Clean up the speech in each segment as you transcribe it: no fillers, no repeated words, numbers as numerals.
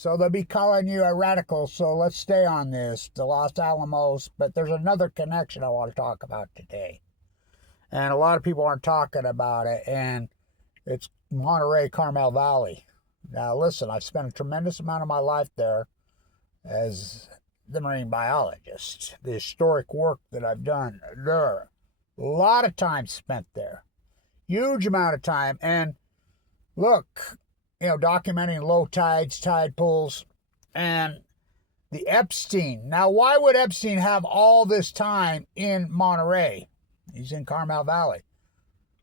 So they'll be calling you a radical, so let's stay on this, the Los Alamos. But there's another connection I want to talk about today. And a lot of people aren't talking about it, and it's Monterey, Carmel Valley. Now, listen, I've spent a tremendous amount of my life there as the marine biologist. The historic work that I've done there, a lot of time spent there, huge amount of time. And look, documenting low tides, tide pools, and the Epstein. Now, why would Epstein have all this time in Monterey? He's in Carmel Valley.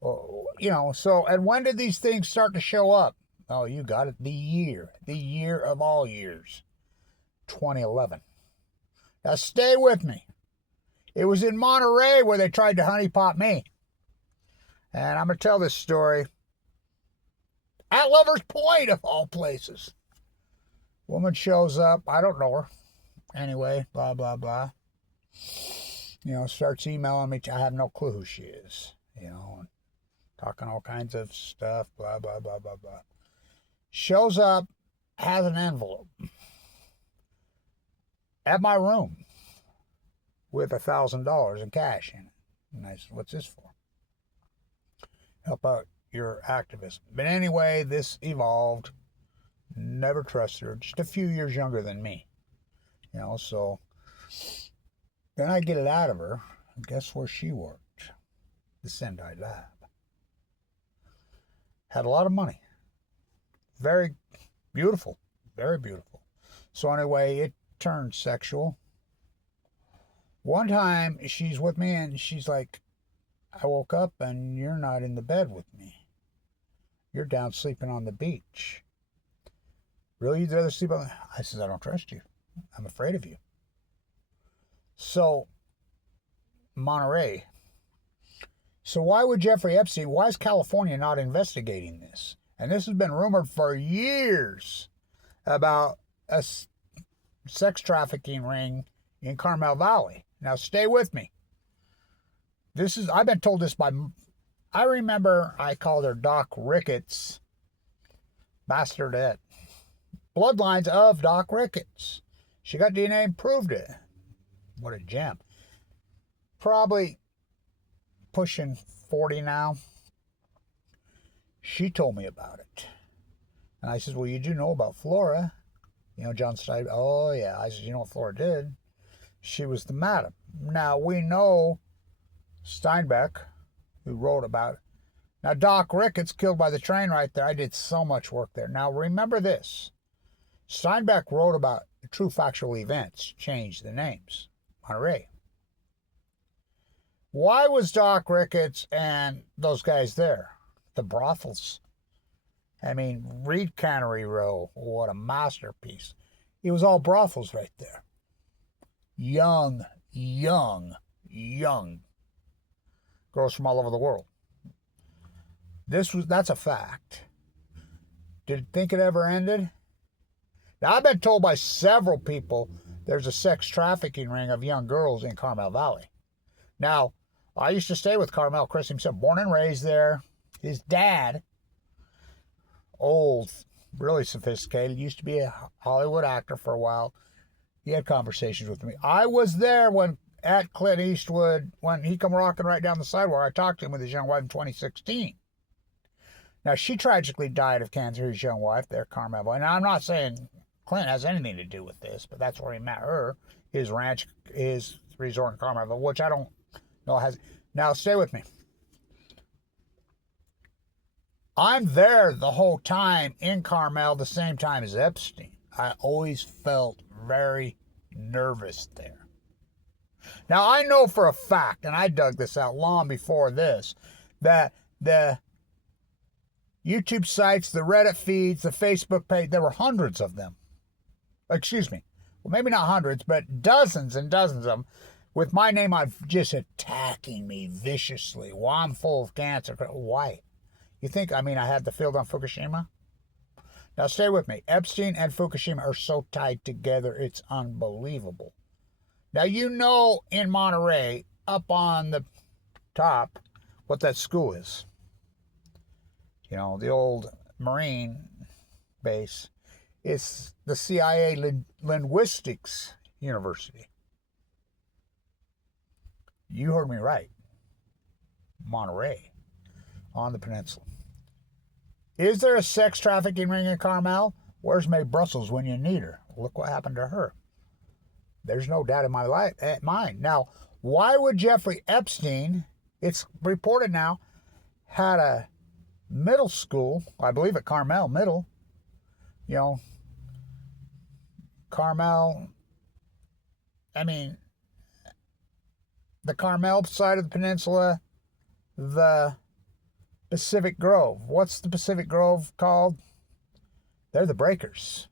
So, and when did these things start to show up? Oh, you got it. The year of all years, 2011. Now, stay with me. It was in Monterey where they tried to honeypot me. And I'm going to tell this story at Lover's Point, of all places. Woman shows up. I don't know her. Anyway, blah, blah, blah. Starts emailing me. I have no clue who she is. And talking all kinds of stuff, blah, blah, blah, blah, blah. Shows up, has an envelope at my room with $1,000 in cash in it. And I said, what's this for? Help out your activism. But anyway, this evolved. Never trusted her. Just a few years younger than me. So then I get it out of her. And guess where she worked? The Sendai Lab. Had a lot of money. Very beautiful. Very beautiful. So anyway, it turned sexual. One time she's with me and she's like, I woke up and you're not in the bed with me. You're down sleeping on the beach. Really? You'd rather sleep on the... I said, I don't trust you. I'm afraid of you. So, Monterey. So why would Jeffrey Epstein, why is California not investigating this? And this has been rumored for years about a sex trafficking ring in Carmel Valley. Now stay with me. I've been told this by, I remember I called her Doc Ricketts, bastardette. Bloodlines of Doc Ricketts. She got DNA and proved it. What a gem. Probably pushing 40 now. She told me about it. And I said, well, you do know about Flora. John Stein. Oh, yeah. I said, you know what Flora did? She was the madam. Now, we know Steinbeck, who wrote about it. Now, Doc Ricketts killed by the train right there. I did so much work there. Now, remember this. Steinbeck wrote about true factual events, changed the names. Monterey. Why was Doc Ricketts and those guys there? The brothels. I mean, Reed Cannery Row. What a masterpiece. It was all brothels right there. Young girls from all over the world. That's a fact. Did you think it ever ended? Now, I've been told by several people there's a sex trafficking ring of young girls in Carmel Valley. Now, I used to stay with Carmel. Chris himself, born and raised there. His dad, old, really sophisticated, used to be a Hollywood actor for a while. He had conversations with me. I was there at Clint Eastwood, when he come rocking right down the sidewalk. I talked to him with his young wife in 2016. Now, she tragically died of cancer, his young wife there, Carmel. Now, I'm not saying Clint has anything to do with this, but that's where he met her, his ranch, his resort in Carmel, which I don't know has. Now, stay with me. I'm there the whole time in Carmel, the same time as Epstein. I always felt very nervous there. Now, I know for a fact, and I dug this out long before this, that the YouTube sites, the Reddit feeds, the Facebook page, there were hundreds of them. Excuse me. Well, maybe not hundreds, but dozens and dozens of them with my name on, just attacking me viciously. Well, I'm full of cancer. Why? You think, I had the field on Fukushima? Now, stay with me. Epstein and Fukushima are so tied together, it's unbelievable. Now, in Monterey, up on the top, what that school is. The old Marine base. It's the CIA Linguistics University. You heard me right. Monterey, on the peninsula. Is there a sex trafficking ring in Carmel? Where's Mae Brussels when you need her? Look what happened to her. There's no doubt in my mind. Now, why would Jeffrey Epstein, it's reported now, had a middle school, I believe at Carmel Middle, Carmel, the Carmel side of the peninsula, the Pacific Grove. What's the Pacific Grove called? They're the Breakers.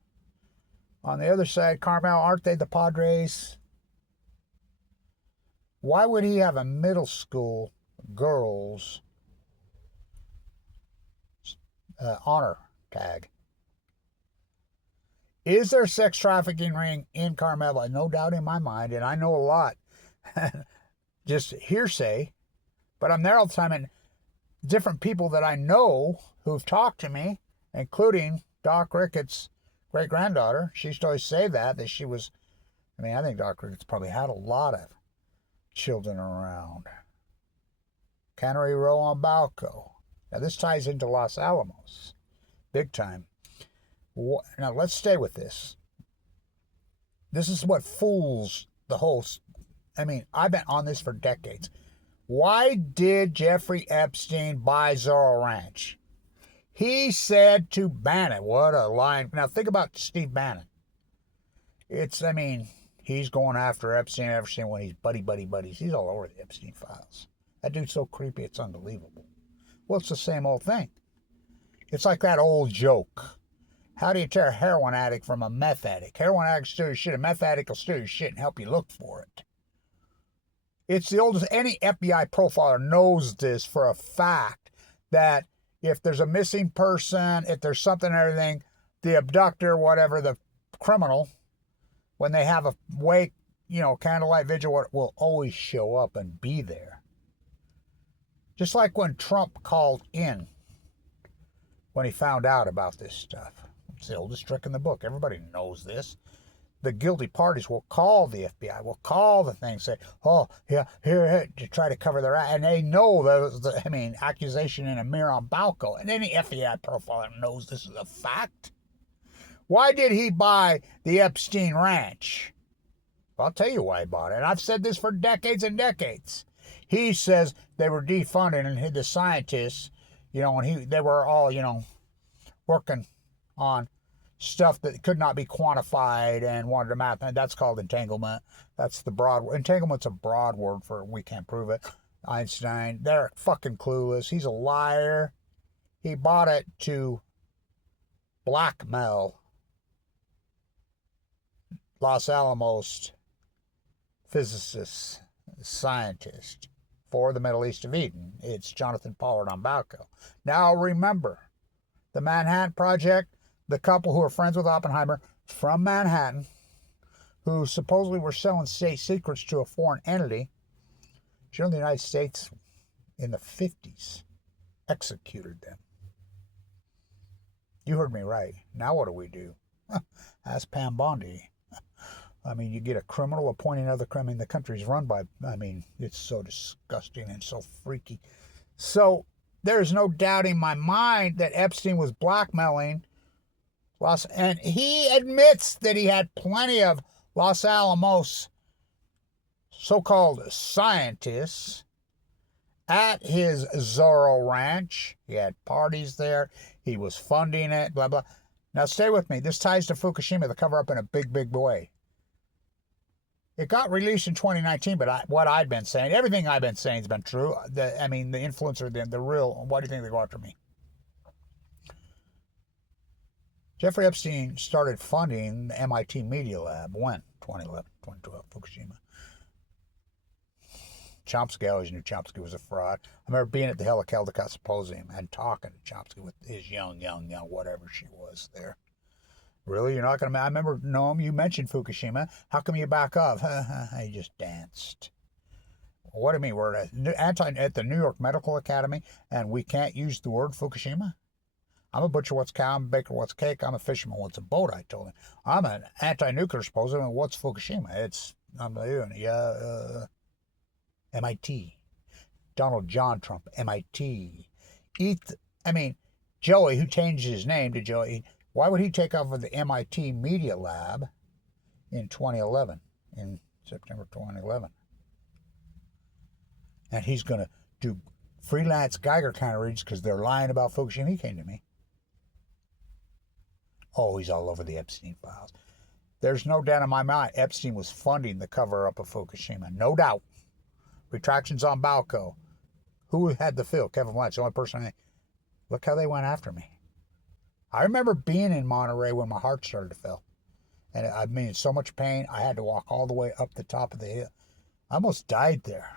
On the other side, Carmel, aren't they the Padres? Why would he have a middle school girls honor tag? Is there a sex trafficking ring in Carmel? No doubt in my mind, and I know a lot. Just hearsay, but I'm there all the time, and different people that I know who've talked to me, including Doc Ricketts' great-granddaughter, she used to always say that she was, I think Doc Ricketts probably had a lot of children around. Cannery Row on Balco. Now, this ties into Los Alamos, big time. Now, let's stay with this. This is what fools the whole... I've been on this for decades. Why did Jeffrey Epstein buy Zorro Ranch? He said to Bannon. What a line. Now, think about Steve Bannon. He's going after Epstein when he's buddies. He's all over the Epstein files. That dude's so creepy, it's unbelievable. Well, it's the same old thing. It's like that old joke. How do you tell a heroin addict from a meth addict? Heroin addict steal your shit. A meth addict will steal your shit and help you look for it. It's the oldest. Any FBI profiler knows this for a fact, that if there's a missing person, if there's something and everything, the abductor, whatever, the criminal, when they have a wake, candlelight vigil, will always show up and be there. Just like when Trump called in when he found out about this stuff. It's the oldest trick in the book. Everybody knows this. The guilty parties will call the FBI, will call the thing, say, oh, yeah, here, to try to cover their ass. And they know accusation in a mirror on Balco. And any FBI profiler knows this is a fact. Why did he buy the Epstein Ranch? Well, I'll tell you why he bought it. And I've said this for decades and decades. He says they were defunding, and the scientists, and they were all, working on stuff that could not be quantified and wanted to map, and that's called entanglement. That's the broad word. Entanglement's a broad word for we can't prove it. Einstein, they're fucking clueless. He's a liar. He bought it to blackmail Los Alamos physicists, scientists for the Middle East of Eden. It's Jonathan Pollard on Balco. Now remember, the Manhattan Project, the couple who are friends with Oppenheimer from Manhattan, who supposedly were selling state secrets to a foreign entity. The United States in the 50s executed them. You heard me right. Now what do? Ask Pam Bondi. You get a criminal appointing another criminal. The country's run by, it's so disgusting and so freaky. So there's no doubt in my mind that Epstein was blackmailing and he admits that he had plenty of Los Alamos so-called scientists at his Zorro Ranch. He had parties there. He was funding it, blah, blah. Now stay with me. This ties to Fukushima, the cover-up, in a big, big way. It got released in 2019, but what I've been saying, everything I've been saying has been true. The influencer, the real, why do you think they go after me? Jeffrey Epstein started funding the MIT Media Lab when? 2011, 2012, Fukushima. Chomsky, I always knew Chomsky was a fraud. I remember being at the Caldecott Symposium and talking to Chomsky with his young, whatever she was there. Really? You're not going to... I remember, Noam, you mentioned Fukushima. How come you back up? I just danced. What do you mean? We're at the New York Medical Academy and we can't use the word Fukushima? I'm a butcher, what's cow? I'm a baker, what's cake? I'm a fisherman, what's a boat? I told him. I'm an anti-nuclear supposer, and what's Fukushima? MIT. Donald John Trump, MIT. Joey, who changed his name to Joey, why would he take over the MIT Media Lab in 2011, in September 2011? And he's going to do freelance Geiger counter reads because they're lying about Fukushima. He came to me. Oh, he's all over the Epstein files. There's no doubt in my mind Epstein was funding the cover-up of Fukushima. No doubt. Retractions on Balco. Who had the fill? Kevin Blanch, the only person. Look how they went after me. I remember being in Monterey when my heart started to fail. And I mean, so much pain, I had to walk all the way up the top of the hill. I almost died there.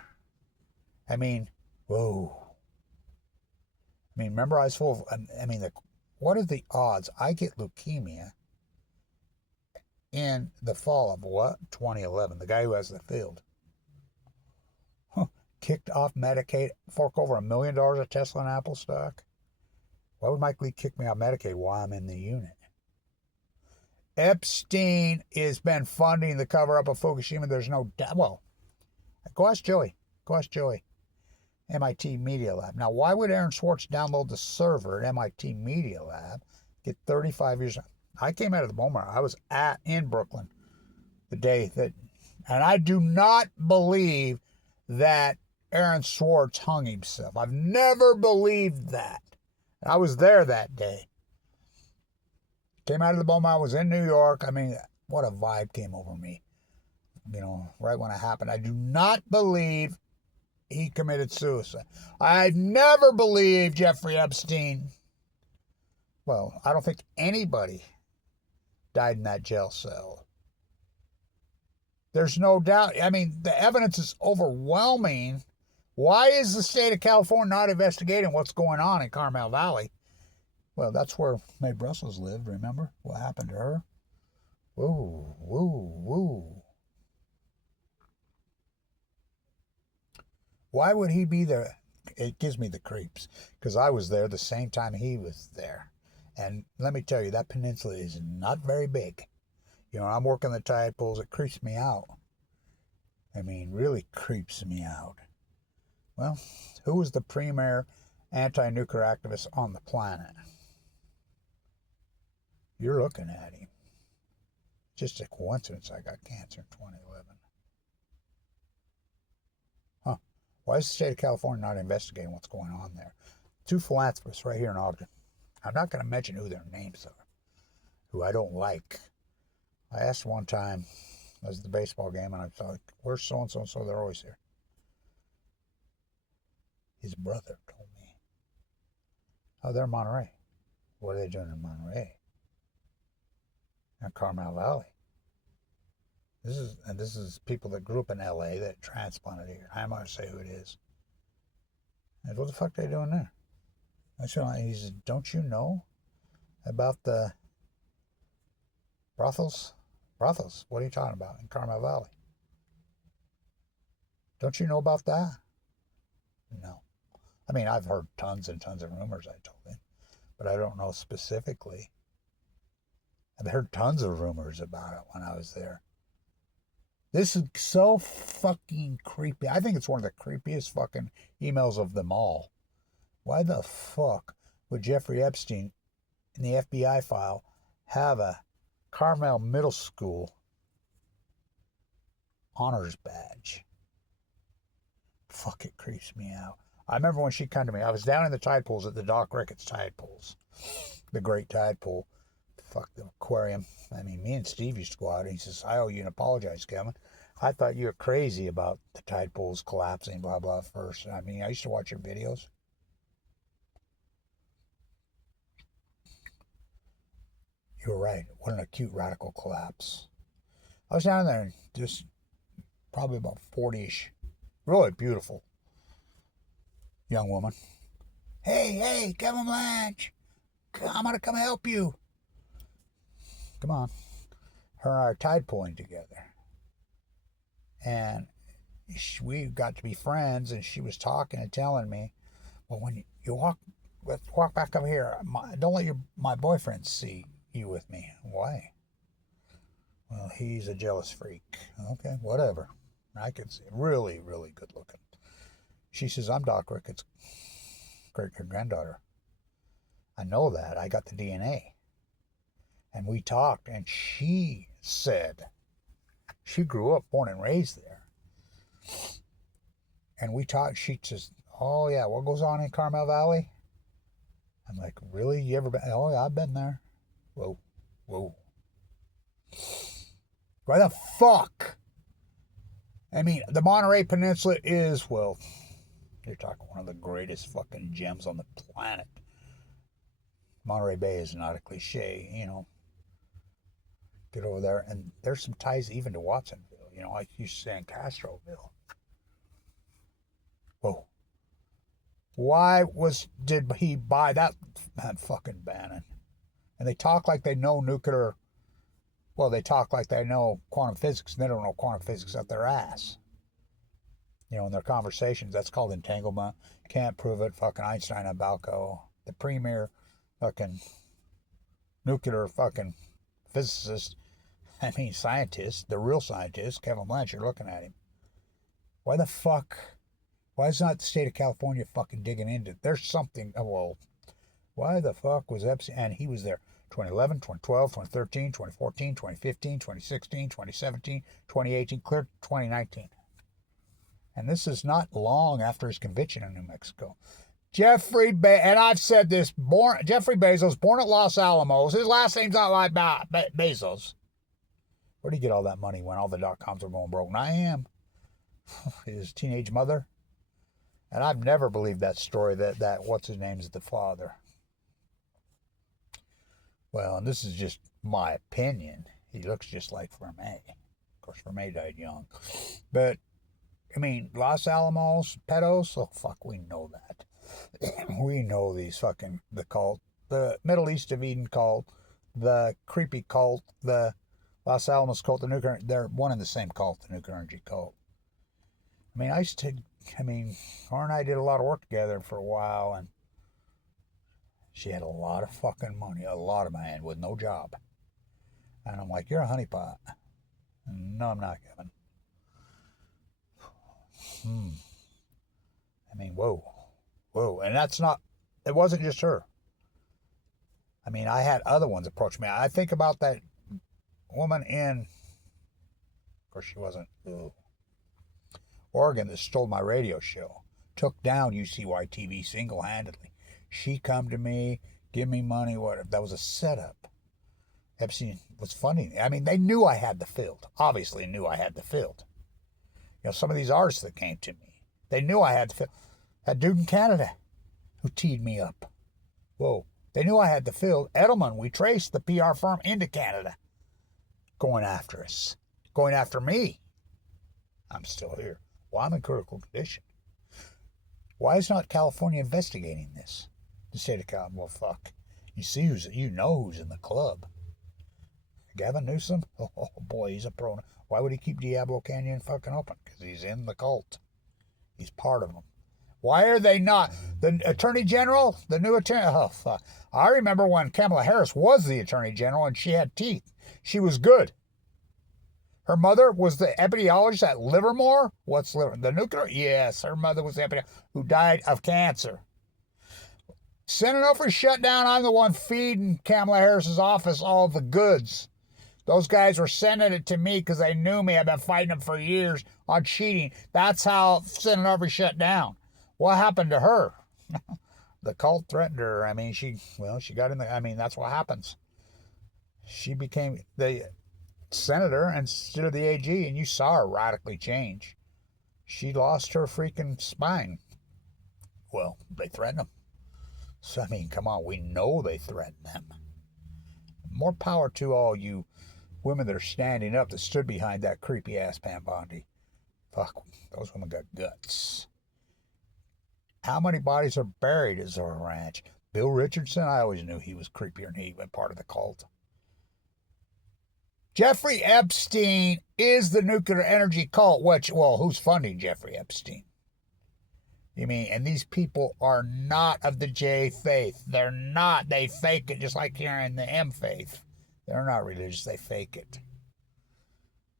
I mean, whoa. I mean, remember I was full of, what are the odds I get leukemia in the fall of what? 2011. The guy who has the field. Kicked off Medicaid, fork over $1 million of Tesla and Apple stock. Why would Mike Lee kick me off Medicaid while I'm in the unit? Epstein has been funding the cover-up of Fukushima. There's no doubt. Well, go ask Joey. MIT Media Lab. Now, why would Aaron Swartz download the server at MIT Media Lab, get 35 years? I came out of the moment. I was in Brooklyn the day that, and I do not believe that Aaron Swartz hung himself. I've never believed that. I was there that day. Came out of the moment. I was in New York. I mean, what a vibe came over me. Right when it happened. I do not believe he committed suicide. I've never believed Jeffrey Epstein. Well, I don't think anybody died in that jail cell. There's no doubt. I mean, the evidence is overwhelming. Why is the state of California not investigating what's going on in Carmel Valley? Well, that's where Mae Brussels lived, remember? What happened to her? Woo. Why would he be there? It gives me the creeps, because I was there the same time he was there. And let me tell you, that peninsula is not very big. I'm working the tide pools. It creeps me out. I mean, really creeps me out. Well, who was the premier anti-nuclear activist on the planet? You're looking at him. Just a coincidence I got cancer in 2011. Huh. Why is the state of California not investigating what's going on there? 2 philanthropists right here in Ogden. I'm not going to mention who their names are, who I don't like. I asked one time, I was at the baseball game, and I was like, where's so-and-so and so? They're always here. His brother told me. Oh, they're in Monterey. What are they doing in Monterey? In Carmel Valley. This is people that grew up in LA that transplanted here. I'm not going to say who it is. And what the fuck are they doing there? He said, don't you know about the brothels? Brothels? What are you talking about in Carmel Valley? Don't you know about that? No. I mean, I've heard tons and tons of rumors, I told him, but I don't know specifically. I've heard tons of rumors about it when I was there. This is so fucking creepy. I think it's one of the creepiest fucking emails of them all. Why the fuck would Jeffrey Epstein in the FBI file have a Carmel Middle School honors badge? Fuck, it creeps me out. I remember when she came to me, I was down in the tide pools at the Doc Ricketts tide pools, the great tide pool. Fuck the aquarium. I mean, me and Steve used to go out, and he says, I owe you an apologize, Kevin. I thought you were crazy about the tide pools collapsing, blah, blah, first. I mean, I used to watch your videos. You were right. What an acute radical collapse. I was down there, just probably about 40-ish. Really beautiful young woman. Hey, Kevin Blanch. I'm going to come help you. Come on. Her and I are tide pooling together. And we got to be friends, and she was talking and telling me, well, when you walk walk back over here. Don't let my boyfriend see you with me. Why? Well, he's a jealous freak. Okay, whatever. I could see. Really, really good looking. She says, I'm Doc Ricketts' great-granddaughter. I know that. I got the DNA. And we talked, and she said she grew up, born and raised there. And we talked. She says, oh, yeah, what goes on in Carmel Valley? I'm like, really? You ever been? Oh, yeah, I've been there. Whoa, whoa. Why the fuck? I mean, the Monterey Peninsula is, well, you're talking one of the greatest fucking gems on the planet. Monterey Bay is not a cliche, you know. Get over there, and there's some ties even to Watsonville, you know, like you say in Castroville. Whoa. Why did he buy that fucking Bannon? And they talk like they know nuclear. Well, they talk like they know quantum physics, and they don't know quantum physics up their ass. You know, in their conversations, that's called entanglement. Can't prove it. Fucking Einstein and Balco, the premier fucking nuclear fucking physicist. I mean, scientist, the real scientist, Kevin Blanchard, looking at him. Why the fuck? Why is not the state of California fucking digging into it? There's something. Well, why the fuck was Epstein? And he was there 2011, 2012, 2013, 2014, 2015, 2016, 2017, 2018, clear 2019. And this is not long after his conviction in New Mexico. And I've said this, Jeffrey Bezos, born at Los Alamos. His last name's not like Bezos. Where did he get all that money when all the .coms were going broke? And I am. His teenage mother. And I've never believed that story that what's his name is the father. Well, and this is just my opinion. He looks just like Vermeer. Of course, Vermeer died young. But, I mean, Los Alamos, pedos, oh, fuck, we know that. We know these fucking, the cult, the Middle East of Eden cult, the creepy cult, the Los Alamos cult, the nuclear, they're one and the same cult, the nuclear energy cult. I mean, her and I did a lot of work together for a while, and she had a lot of fucking money, a lot of money, with no job. And I'm like, you're a honeypot. No, I'm not, Kevin. I mean, whoa. And it wasn't just her. I mean, I had other ones approach me. I think about that woman of course, she wasn't, Oregon that stole my radio show, took down UCY TV single-handedly. She come to me, give me money, that was a setup. Epstein was funding it. I mean, they knew I had the field. Obviously knew I had the field. You know, some of these artists that came to me, they knew I had the field. That dude in Canada who teed me up. Whoa. They knew I had the field. Edelman, we traced the PR firm into Canada. Going after us. Going after me. I'm still here. Well, I'm in critical condition. Why is not California investigating this? The state of California, well, fuck. You know who's in the club. Gavin Newsom? Oh, boy, he's a pro. Why would he keep Diablo Canyon fucking open? Because he's in the cult. He's part of them. Why are they not? The Attorney General? The new Attorney? Oh, fuck. I remember when Kamala Harris was the Attorney General and she had teeth. She was good. Her mother was the epidemiologist at Livermore. What's Livermore? The nuclear? Yes, her mother was the epidemiologist who died of cancer. Senate over shutdown. I'm the one feeding Kamala Harris's office all the goods. Those guys were sending it to me because they knew me. I've been fighting them for years on cheating. That's how Senate over shut down. What happened to her? The cult threatened her. I mean, she got in that's what happens. She became the senator instead of the AG, and you saw her radically change. She lost her freaking spine. Well, they threatened them. So, I mean, come on, we know they threatened them. More power to all you women that are standing up that stood behind that creepy-ass Pam Bondi. Fuck, those women got guts. How many bodies are buried at Zorro Ranch? Bill Richardson, I always knew he was creepier than he went part of the cult. Jeffrey Epstein is the nuclear energy cult, who's funding Jeffrey Epstein? You mean, and these people are not of the J faith. They're not. They fake it just like you're in the M faith. They're not religious. They fake it.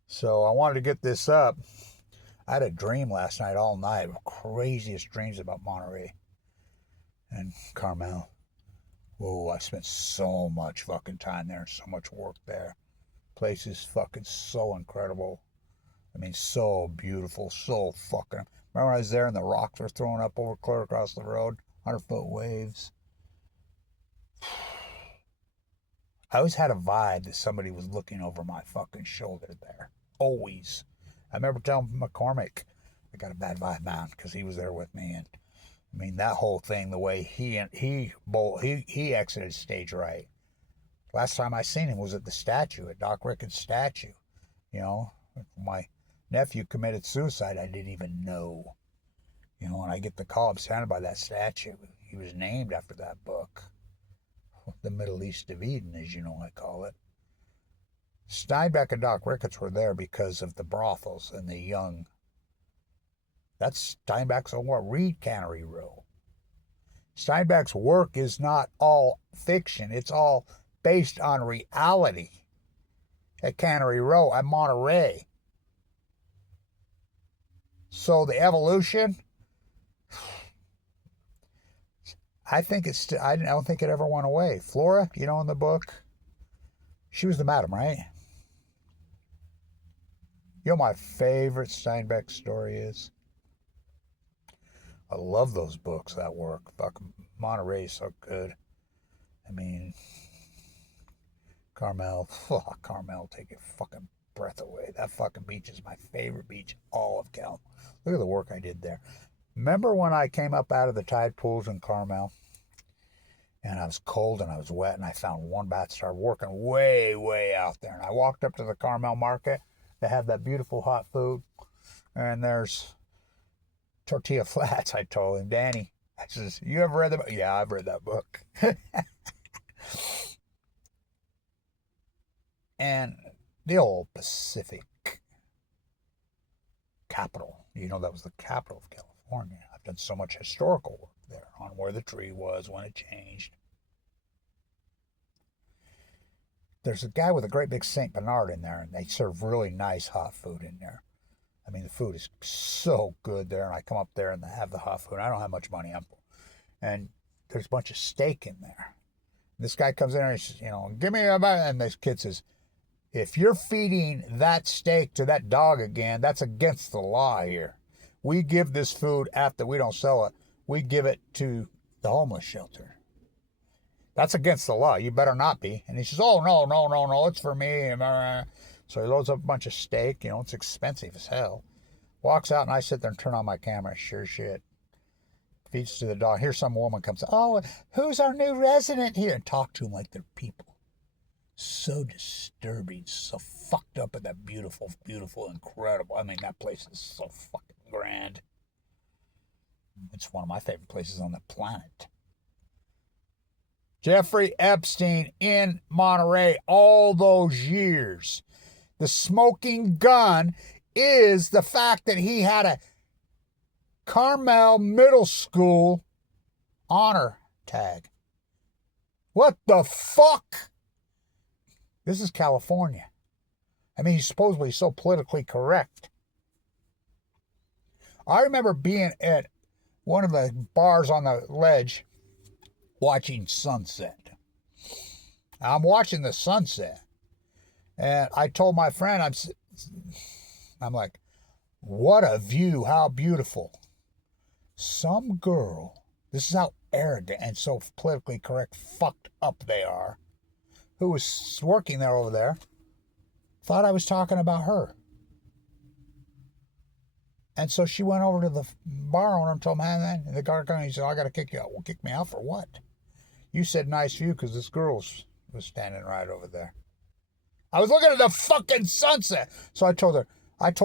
So I wanted to get this up. I had a dream last night all night. Craziest dreams about Monterey and Carmel. Whoa, I spent so much fucking time there. So much work there. Place is fucking so incredible. I mean, so beautiful. So fucking... Remember when I was there and the rocks were thrown up over clear across the road? 100-foot waves. I always had a vibe that somebody was looking over my fucking shoulder there. Always. I remember telling McCormick, I got a bad vibe, man, because he was there with me. And I mean, that whole thing, the way he exited stage right. Last time I seen him was at the statue, at Doc Ricketts' statue. You know, my nephew committed suicide. I didn't even know. You know, when I get the call, I'm standing by that statue. He was named after that book. The Middle East of Eden, as you know I call it. Steinbeck and Doc Ricketts were there because of the brothels and the young. That's Steinbeck's own work. Read Cannery Row. Steinbeck's work is not all fiction. It's all based on reality. At Cannery Row, at Monterey. So the evolution, I think it's. I don't think it ever went away. Flora, you know, in the book, she was the madam, right? You know, my favorite Steinbeck story is. I love those books. That work. Fucking Monterey's so good. I mean, Carmel. Oh, Carmel, take your fucking breath away. That fucking beach is my favorite beach all of Cal. Look at the work I did there. Remember when I came up out of the tide pools in Carmel? And I was cold and I was wet and I found one bat, started working way, way out there. And I walked up to the Carmel market. They have that beautiful hot food. And there's tortilla flats. I told him, Danny, I says, you ever read the book? Yeah, I've read that book. And the old Pacific capital. You know, that was the capital of California. I've done so much historical work there on where the tree was when it changed. There's a guy with a great big St. Bernard in there, and they serve really nice hot food in there. I mean, the food is so good there, and I come up there and they have the hot food. I don't have much money, and there's a bunch of steak in there. This guy comes in and he says, you know, give me a bite. And this kid says, if you're feeding that steak to that dog again, that's against the law here. We give this food after we don't sell it. We give it to the homeless shelter. That's against the law. You better not be. And he says, oh, no, it's for me. So he loads up a bunch of steak. You know, it's expensive as hell. Walks out and I sit there and turn on my camera. Sure shit. Feeds to the dog. Here some woman comes, oh, who's our new resident here? And talk to them like they're people. So disturbing, so fucked up, and that beautiful, beautiful, incredible. I mean, that place is so fucking grand. It's one of my favorite places on the planet. Jeffrey Epstein in Monterey all those years. The smoking gun is the fact that he had a Carmel Middle School honor tag. What the fuck? This is California. I mean, he's supposedly so politically correct. I remember being at one of the bars on the ledge watching sunset. I'm watching the sunset. And I told my friend, I'm like, what a view, how beautiful. Some girl, this is how arrogant and so politically correct, fucked up they are, who was working there over there, thought I was talking about her. And so she went over to the bar owner and told him, man, the guard came, he said, I got to kick you out. Well, kick me out for what? You said nice view because this girl was standing right over there. I was looking at the fucking sunset. So I told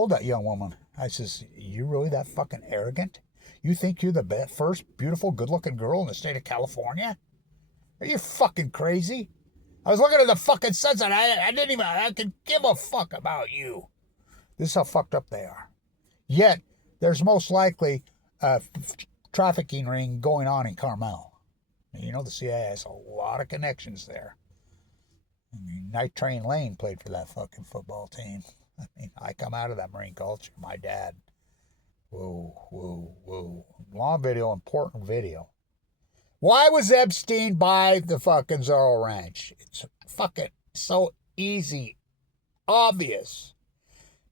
that young woman, I says, you really that fucking arrogant? You think you're the first beautiful, good-looking girl in the state of California? Are you fucking crazy? I was looking at the fucking sunset. I could give a fuck about you. This is how fucked up they are. Yet, there's most likely trafficking ring going on in Carmel. You know, the CIA has a lot of connections there. I mean, Night Train Lane played for that fucking football team. I mean, I come out of that Marine culture. My dad. Whoa, whoa, whoa. Long video, important video. Why was Epstein by the fucking Zorro Ranch? It's fucking so easy. Obvious.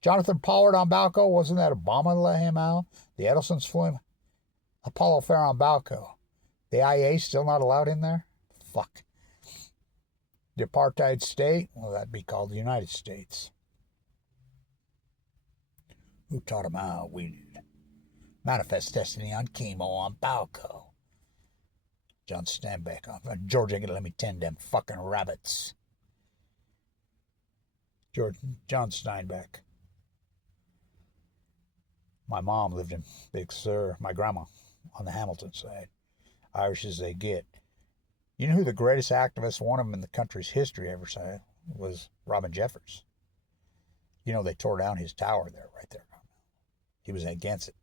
Jonathan Pollard on Balco, wasn't that Obama that let him out? The Edelsons flew him. Apollo Fair on Balco. The IA still not allowed in there? Fuck. The apartheid state? Well, that'd be called the United States. Who taught him how? We did. Manifest Destiny on Chemo on Balco. John Steinbeck on George ain't gonna let me tend them fucking rabbits. John Steinbeck. My mom lived in Big Sur. My grandma on the Hamilton side. Irish as they get. You know who the greatest activist, one of them in the country's history ever said, was Robin Jeffers. You know, they tore down his tower there, right there. He was against it.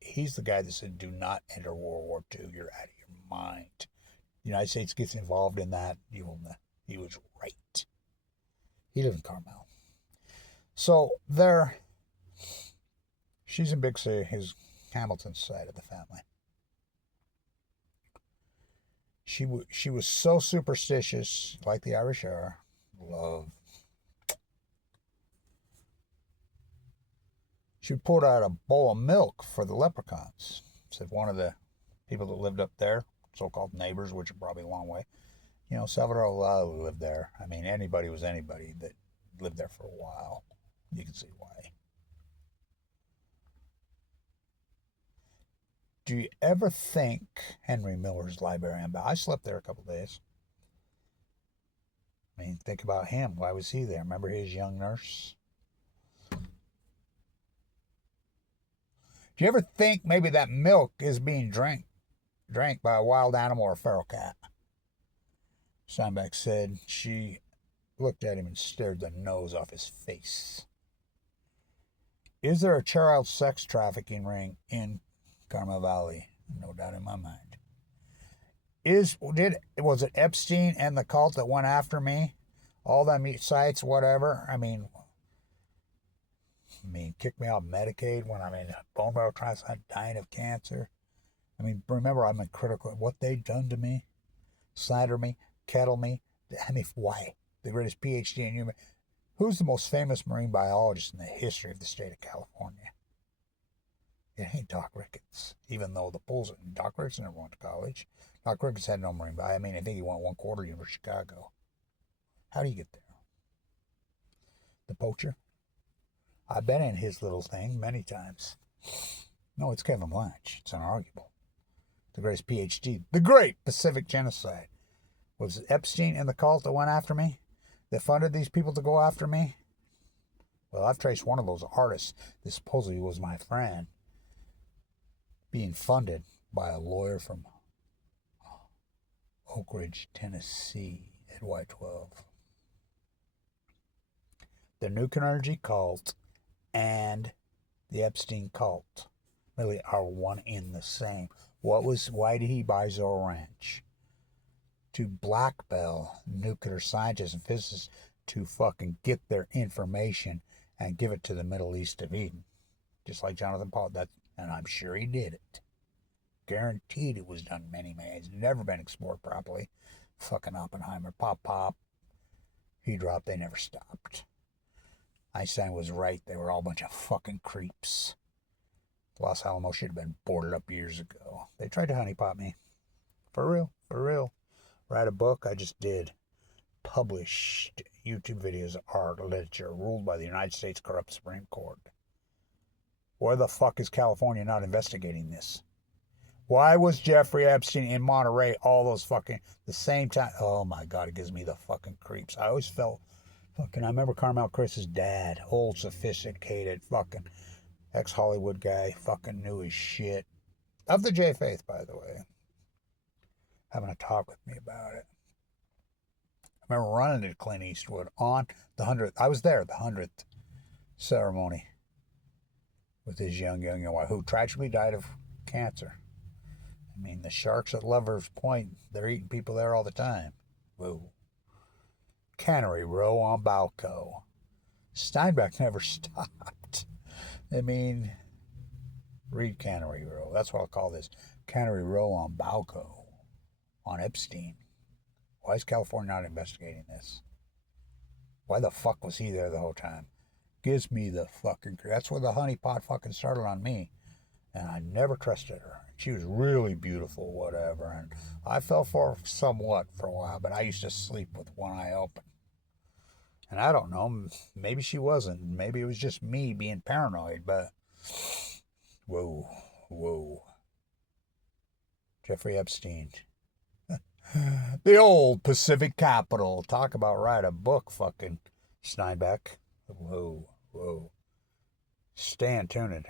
He's the guy that said, do not enter World War II. You're out of your mind. The United States gets involved in that. He was right. He lived in Carmel. So there, she's in Big Sur, his Hamilton side of the family. She was so superstitious, like the Irish are. Love. She poured out a bowl of milk for the leprechauns. Said one of the people that lived up there, so-called neighbors, which are probably a long way. You know, Salvador Lalo lived there. I mean, anybody was anybody that lived there for a while. You can see why. Do you ever think Henry Miller's librarian? I slept there a couple days. I mean, think about him. Why was he there? Remember his young nurse? Do you ever think maybe that milk is being drank by a wild animal or a feral cat? Steinbeck said she looked at him and stared the nose off his face. Is there a child sex trafficking ring in Carmel Valley? No doubt in my mind. Was it Epstein and the cult that went after me? All them sites, whatever. I mean, kick me off Medicaid when I'm in a bone marrow transplant, dying of cancer. I mean, remember, I'm in critical. What they done to me, slander me, kettle me. I mean, why? The greatest PhD in human. Who's the most famous marine biologist in the history of the state of California? It ain't Doc Ricketts, even though the polls. Doc Ricketts never went to college. Doc Ricketts had no marine bio. I mean, I think he went 1/4 University of Chicago. How do you get there? The poacher? I've been in his little thing many times. No, it's Kevin Blanch. It's unarguable. The greatest PhD. The Great Pacific Genocide. Was it Epstein and the cult that went after me? That funded these people to go after me? Well, I've traced one of those artists that supposedly was my friend being funded by a lawyer from Oak Ridge, Tennessee at Y12. The nuclear energy cult and the Epstein cult really are one in the same. Why did he buy Zorro Ranch? To blackmail nuclear scientists and physicists to fucking get their information and give it to the Middle East of Eden. Just like Jonathan Pollard. And I'm sure he did it. Guaranteed it was done many ways. Never been explored properly. Fucking Oppenheimer. Pop. He dropped. They never stopped. Einstein was right. They were all a bunch of fucking creeps. Los Alamos should have been boarded up years ago. They tried to honeypot me. For real. Write a book. I just did. Published YouTube videos, art, literature, ruled by the United States corrupt Supreme Court. Why the fuck is California not investigating this? Why was Jeffrey Epstein in Monterey all those fucking the same time? Oh my God, it gives me the fucking creeps. I always felt fucking. I remember Carmel Chris's dad, old, sophisticated, fucking ex-Hollywood guy, fucking knew his shit. Of the J Faith, by the way. Having a talk with me about it. I remember running into Clint Eastwood on the 100th. I was there, the 100th ceremony with his young wife, who tragically died of cancer. I mean, the sharks at Lover's Point, they're eating people there all the time. Whoa. Cannery Row on Balco. Steinbeck never stopped. I mean, read Cannery Row. That's what I'll call this. Cannery Row on Balco. On Epstein. Why is California not investigating this? Why the fuck was he there the whole time? Gives me the fucking... That's where the honeypot fucking started on me. And I never trusted her. She was really beautiful, whatever. And I fell for her somewhat for a while, but I used to sleep with one eye open. And I don't know, maybe she wasn't. Maybe it was just me being paranoid, but whoa, whoa. Jeffrey Epstein. The old Pacific Capital. Talk about write a book, fucking Steinbeck. Whoa, whoa. Stay tuned.